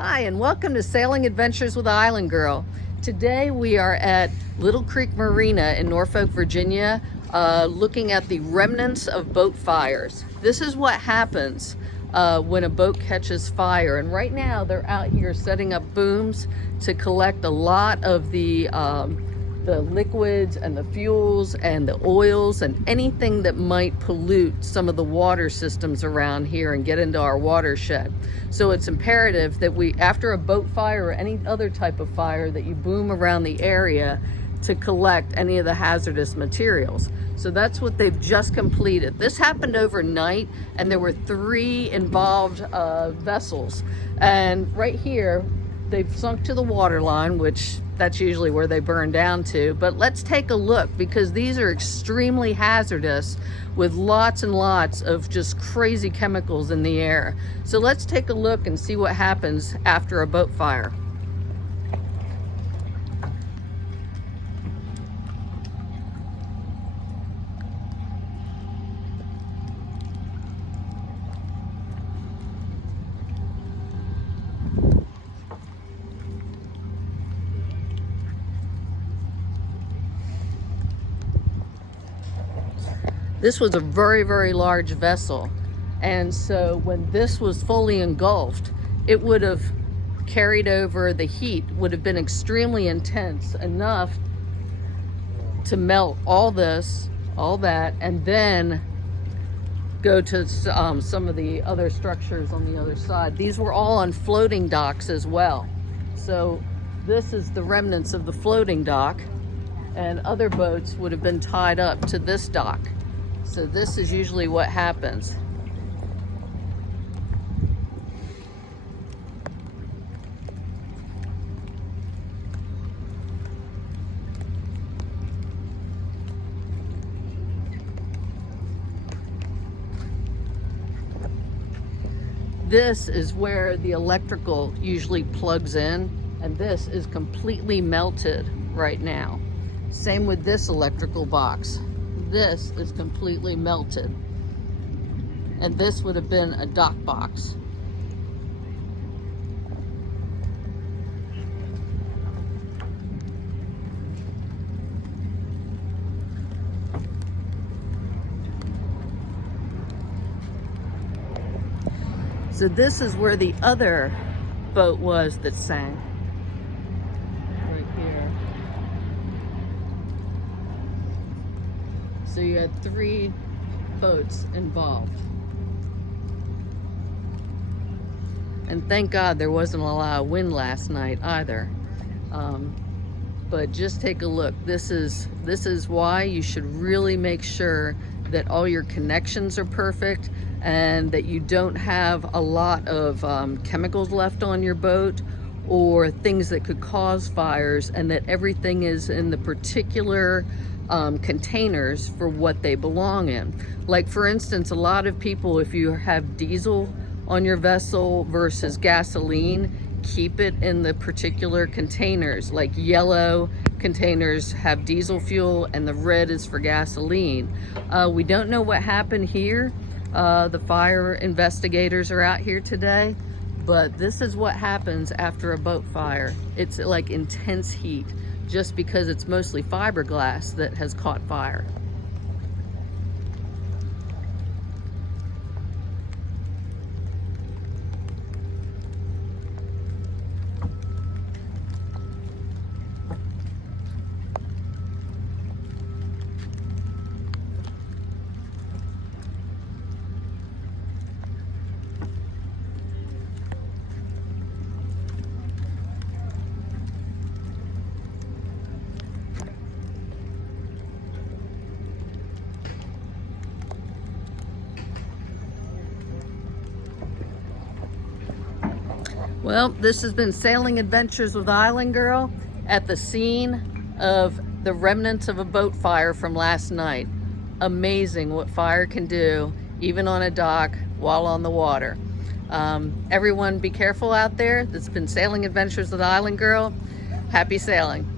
Hi, and welcome to Sailing Adventures with Island Girl. Today we are at Little Creek Marina in Norfolk, Virginia, looking at the remnants of boat fires. This is what happens when a boat catches fire. And right now they're out here setting up booms to collect a lot of the liquids and the fuels and the oils and anything that might pollute some of the water systems around here and get into our watershed. So it's imperative that after a boat fire or any other type of fire, that you boom around the area to collect any of the hazardous materials. So that's what they've just completed. This happened overnight, and there were 3 involved vessels. And right here, they've sunk to the water line, which that's usually where they burn down to. But let's take a look, because these are extremely hazardous with lots and lots of just crazy chemicals in the air. So let's take a look and see what happens after a boat fire. This was a very, very large vessel. And so when this was fully engulfed, it would have carried over, the heat would have been extremely intense, enough to melt all this, all that, and then go to some of the other structures on the other side. These were all on floating docks as well. So this is the remnants of the floating dock, and other boats would have been tied up to this dock. So this is usually what happens. This is where the electrical usually plugs in, and this is completely melted right now. Same with this electrical box. This is completely melted, and this would have been a dock box. So this is where the other boat was that sank. Right here. So you had 3 boats involved. And thank God there wasn't a lot of wind last night either. But just take a look. This is why you should really make sure that all your connections are perfect, and that you don't have a lot of chemicals left on your boat or things that could cause fires, and that everything is in the particular containers for what they belong in. Like, for instance, a lot of people, if you have diesel on your vessel versus gasoline, keep it in the particular containers. Like, yellow containers have diesel fuel and the red is for gasoline. We don't know what happened here. The fire investigators are out here today, but this is what happens after a boat fire. It's like intense heat, just because it's mostly fiberglass that has caught fire. Well, this has been Sailing Adventures with Island Girl at the scene of the remnants of a boat fire from last night. Amazing what fire can do, even on a dock while on the water. Everyone be careful out there. This has been Sailing Adventures with Island Girl. Happy sailing.